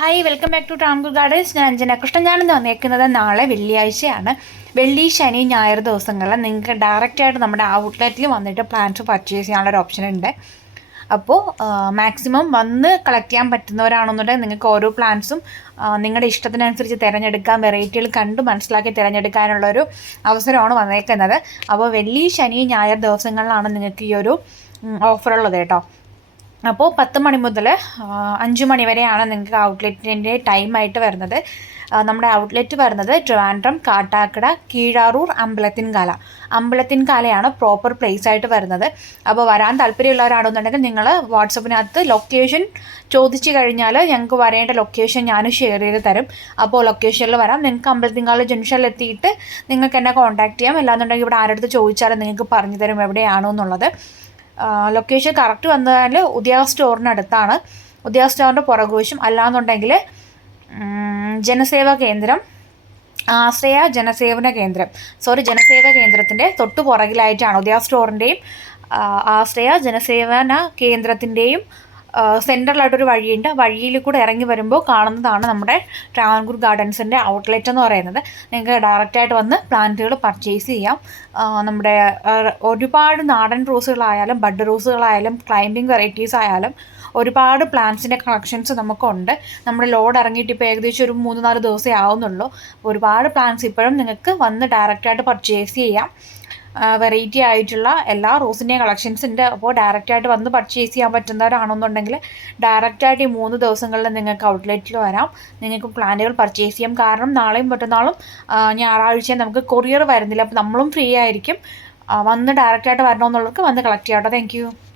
Hi welcome back to ടാങ്കൂർ gardens ഞാൻ അഞ്ജന. കൃഷ്ണൻ ഞാനിന്ന് വന്നേക്കുന്നത് നാളെ വെള്ളിയാഴ്ചയാണ്. വെള്ളി ശനി ഞായർ ദിവസങ്ങളിൽ നിങ്ങൾക്ക് ഡയറക്റ്റായിട്ട് നമ്മുടെ ഔട്ട്ലെറ്റിൽ വന്നിട്ട് പ്ലാന്റ്സ് പർച്ചേസ് ചെയ്യാനുള്ള ഒരു ഓപ്ഷൻ ഉണ്ട്. അപ്പോൾ മാക്സിമം വന്ന് കളക്ട് ചെയ്യാൻ പറ്റുന്നവരാണെന്നുണ്ടെങ്കിൽ നിങ്ങൾക്ക് ഓരോ പ്ലാന്റ്സും നിങ്ങളുടെ ഇഷ്ടത്തിനനുസരിച്ച് തിരഞ്ഞെടുക്കാൻ വെറൈറ്റികൾ കണ്ട് മനസ്സിലാക്കി തിരഞ്ഞെടുക്കാനുള്ളൊരു അവസരമാണ് വന്നേക്കുന്നത്. അപ്പോൾ വെള്ളി ശനി ഞായർ ദിവസങ്ങളിലാണ് നിങ്ങൾക്ക് ഈ ഒരു ഓഫറുള്ളത് കേട്ടോ. അപ്പോൾ പത്ത് മണി മുതൽ അഞ്ച് മണി വരെയാണ് നിങ്ങൾക്ക് ഔട്ട്ലെറ്റിന്റെ ടൈമായിട്ട് വരുന്നത്. നമ്മുടെ ഔട്ട്ലെറ്റ് വരുന്നത് ട്രിവാൻഡ്രം കാട്ടാക്കട കീഴാറൂർ അമ്പലത്തിൻകാല. അമ്പലത്തിൻകാലയാണ് പ്രോപ്പർ പ്ലേസ് ആയിട്ട് വരുന്നത്. അപ്പോൾ വരാൻ താല്പര്യമുള്ളവരാണെന്നുണ്ടെങ്കിൽ നിങ്ങൾ വാട്സപ്പിനകത്ത് ലൊക്കേഷൻ ചോദിച്ചു കഴിഞ്ഞാൽ ഞങ്ങൾക്ക് വരേണ്ട ലൊക്കേഷൻ ഞാൻ ഷെയർ ചെയ്ത് തരും. അപ്പോൾ ലൊക്കേഷനിൽ വരാം. നിങ്ങൾക്ക് അമ്പലത്തിൻകാല ജംഗ്ഷനിൽ എത്തിയിട്ട് നിങ്ങൾക്ക് എന്നെ കോൺടാക്ട് ചെയ്യാം. അല്ലാന്നുണ്ടെങ്കിൽ ഇവിടെ ആരുടെ അടുത്ത് ചോദിച്ചാലും നിങ്ങൾക്ക് പറഞ്ഞു തരും എവിടെയാണോ എന്നുള്ളത്. ലൊക്കേഷൻ കറക്റ്റ് വന്നാൽ ഉദ്യോഗ സ്റ്റോറിനടുത്താണ്. ഉദ്യോഗ സ്റ്റോറിന്റെ പുറകുവശം അല്ലാന്നുണ്ടെങ്കിൽ ജനസേവാ കേന്ദ്രം ആശ്രയ ജനസേവന കേന്ദ്രം സോറി ജനസേവാ കേന്ദ്രത്തിന്റെ തൊട്ടു പുറകിലായിട്ടാണ് ഉദയ സ്റ്റോറിന്റെയും ആശ്രയ ജനസേവന കേന്ദ്രത്തിന്റെയും സെന്ററിലായിട്ടൊരു വഴിയുണ്ട്. വഴിയിൽ കൂടെ ഇറങ്ങി വരുമ്പോൾ കാണുന്നതാണ് നമ്മുടെ ട്രാവൻകൂർ ഗാർഡൻസിന്റെ ഔട്ട്ലെറ്റ് എന്ന് പറയുന്നത്. നിങ്ങൾക്ക് ഡയറക്റ്റായിട്ട് വന്ന് പ്ലാന്റുകൾ പർച്ചേസ് ചെയ്യാം. നമ്മുടെ ഒരുപാട് നാടൻ റോസുകളായാലും ബഡ് റോസുകളായാലും ക്ലൈമ്പിംഗ് വെറൈറ്റീസ് ആയാലും ഒരുപാട് പ്ലാന്റ്സിന്റെ കളക്ഷൻസ് നമുക്കുണ്ട്. നമ്മുടെ ലോഡ് ഇറങ്ങിയിട്ട് ഇപ്പോൾ ഏകദേശം ഒരു മൂന്ന് നാല് ദിവസമേ ആവുന്നുള്ളൂ. ഒരുപാട് പ്ലാന്റ്സ് ഇപ്പോഴും നിങ്ങൾക്ക് വന്ന് ഡയറക്റ്റായിട്ട് പർച്ചേസ് ചെയ്യാം. വെറൈറ്റി ആയിട്ടുള്ള എല്ലാ റോസിന്റെയും കളക്ഷൻസ് ഉണ്ട് അപ്പോൾ ഡയറക്റ്റായിട്ട് വന്ന് പർച്ചേസ് ചെയ്യാൻ പറ്റുന്നവരാണെന്നുണ്ടെങ്കിൽ ഡയറക്റ്റായിട്ട് ഈ മൂന്ന് ദിവസങ്ങളിൽ നിങ്ങൾക്ക് ഔട്ട്ലെറ്റിൽ വരാം. നിങ്ങൾക്ക് പ്ലാന്റുകൾ പർച്ചേസ് ചെയ്യാം. കാരണം നാളെയും മറ്റന്നാളും ഞായറാഴ്ച നമുക്ക് കൊറിയർ വരുന്നില്ല. അപ്പോൾ നമ്മളും ഫ്രീ ആയിരിക്കും. വന്ന് ഡയറക്റ്റായിട്ട് വരണമെന്നുള്ളവർക്ക് വന്ന് കളക്ട് ചെയ്യാം കേട്ടോ താങ്ക്